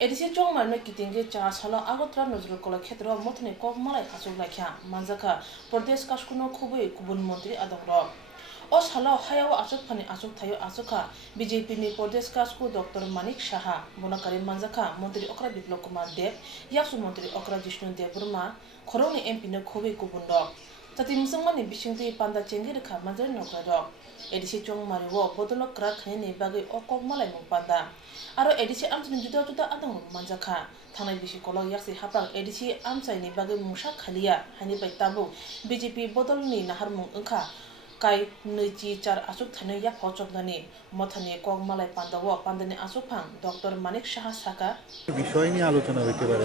ADC চং মারমে কিতিংকে চা সালা আগতরা নজরুল কলা ক্ষেত্র মথনে কক মালাই আসুক লাইখা মানজাখা প্রদেশ কাশকুনো খুবই গুবুন মন্ত্রী আদংর ও সালা হায়াও আসুক ফানি আসুক থাयो আসুকা বিজেপি नि प्रदेश काशकु डॉक्टर मानिक साहा बनकारि मानजाखा मन्त्री अक्रा बिप्लव कुमार देव यासु मन्त्री अक्रा जिष्णु देव बर्मा खरौनि एमपि नो खुबई गुबुन दं जाति मुसलमाननि बिसिंति पान्दा चेंगि रेखा मानजारि नग्रा दं एडिसि चं मारिवो बदलक क्रा खायनि बागै अकक मालाय मुं पान्दा आरो एडिसि आमसानि जुदा जुदा आदं मानजाखा थांनाय बिसि कलक यासि हापाक एडिसि आमसाइनि बागै मुसा खालिया हानि बाय ताबु बिजेपि बदलनि नाहार मुं ओंखा kai neci char asuk thane ya phochoknani mothani kok malai pandawo pandani asuk phang dr manik saha saka বিষয় নিয়ে আলোচনা হতে পারে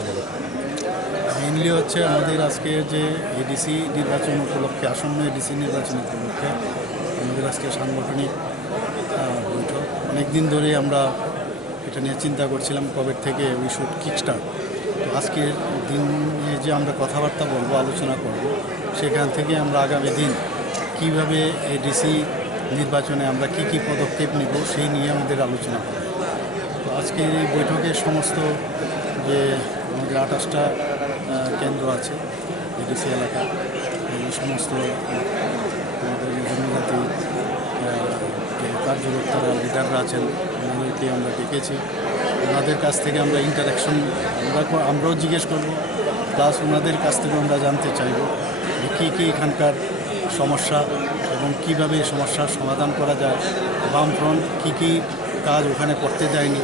মেইনলি হচ্ছে আমাদের আজকে যে এডিসি নির্বাচন উপলক্ষে আসন্ন এডিসি নির্বাচন উপলক্ষে আমাদের আজকে সাংগঠনিক বৈঠক অনেকদিন ধরে আমরা এটা নিয়ে চিন্তা করছিলাম কবে থেকে উই শুড কিক স্টার্ট তো আজকের দিনে যে আমরা কথাবার্তা বলবো আলোচনা করব সেখান থেকে আমরা আগামী দিন কীভাবে এডিসি নির্বাচনে আমরা কী পদক্ষেপ নেব সেই নিয়ে আমাদের আলোচনা করব তো আজকের এই বৈঠকের সমস্ত যে আমাদের 28টা কেন্দ্র আছে এডিসি এলাকা সমস্ত আমাদের জনজাতি কার্যকর্তারা লিডাররা আছেন ওনাদেরকে আমরা ডেকেছি ওনাদের কাছ থেকে আমরা ইন্টারাকশন আমরাও জিজ্ঞেস করব প্লাস ওনাদের কাছ থেকে আমরা জানতে চাইব যে কী এখানকার সমস্যা এবং কীভাবে এই সমস্যার সমাধান করা যায় বামফ্রন্ট কী কাজ ওখানে করতে যায়নি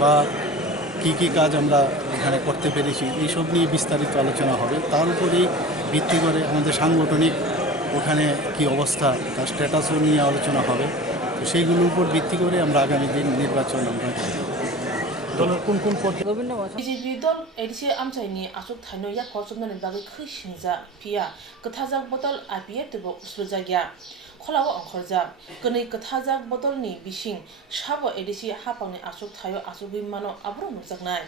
বা কী কাজ আমরা এখানে করতে পেরেছি এইসব নিয়ে বিস্তারিত আলোচনা হবে তার উপরেই ভিত্তি করে আমাদের সাংগঠনিক ওখানে কি অবস্থা তার স্ট্যাটাসও নিয়ে আলোচনা হবে তো সেইগুলোর উপর ভিত্তি করে আমরা আগামী দিন নির্বাচন আমরা बिजेपि दल एडिसि आमसाइनि आसुक थानो या फसबनानि बागै खैसिंजा पिया गथाजाक बदल आपिए तबो उसुजागिया खलाव अंखरजा गनै गथाजाक बदलनि बिसिं साबो एडिसि हापांनि आसुक थायो आसुगै मानो आब्रो नुजागनाय